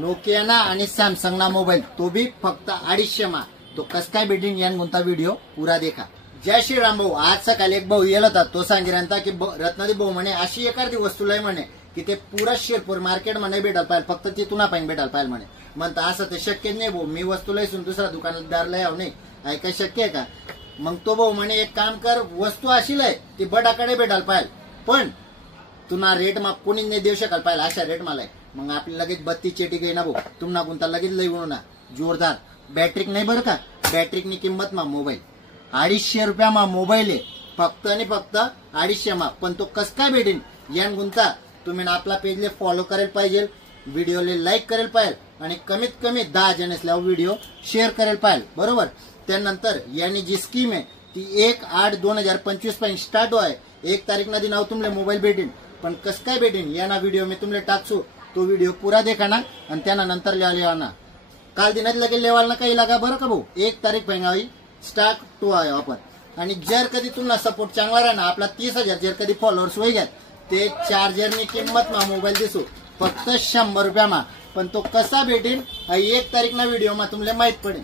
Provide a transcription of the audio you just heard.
नोकियाना आणि सॅमसंगना मोबाईल तो भी फक्त 250 मा। तो कस काय भेटेन यान कोणता व्हिडिओ पुरा देखा। जय श्री राम भाऊ। आज सकाळी एक भाऊ येला होता, तो सांगितला की रत्नादी भाऊ म्हणे अशी एखादी वस्तू लय म्हणे की ते पुरा शिरपूर मार्केट मध्ये भेटायला पाहिजे, फक्त तिथून आपण भेटायला पाहिजे म्हणे। म्हणता असं ते शक्य नाही भाऊ, मी वस्तू लयसून दुसरा दुकानदार लय आव नाही, काय काय शक्य आहे का? मग तो भाऊ म्हणे एक काम कर, वस्तू अशी लय ती बटाकडे भेटायला पाहिजे, पण तुना रेट मा कोणी नाही देऊ शकाल पाहिजे अशा रेट मला। मग आपल्याला लगेच 32 चेटी गई ना भाऊ, तुम्हाला कोणता लगेच लई ना जोरदार बॅटरी नाही बरं का। बॅटरीनी किंमत मा मोबाईल 250 रुपया मा मोबाईल आहे, फक्त आणि फक्त 250 मा। पण तो कस काय भेटेन यान गुंता तुम्ही आपला पेजले फॉलो करेल पाहिजे, व्हिडिओले लाईक करेल पाहिजे आणि कमीत कमी 10 जण असल्यावर व्हिडिओ शेअर करेल पाहिजे, बरोबर। त्यानंतर यानी जी स्कीम आहे ती 1/8/2025 पासून स्टार्ट आहे। 1 तारीख ना दिन तुम्हाला मोबाईल भेटेन, पण कस काय भेटेन या ना व्हिडिओ मी तुम्हाला टाकसू, तो व्हिडिओ पुरा देखा ना आणि त्यानंतर लिहा ना। काल दिनात लगे लेवाल ना काही लागा बरं का भाऊ। 1 तारीख पहिली स्टार्ट टू आहे ऑफर। आणि जर कधी तुम्हाला सपोर्ट चांगला राहणार, आपला 30,000 जर कधी फॉलोअर्स होई घ्यात ते चार्जरनी किंमत मा मोबाईल दिसू फक्त 100 रुपया मा। पण तो कसा भेटेन 1 तारीख ना व्हिडिओ मा तुम्हाला माहित पडेल।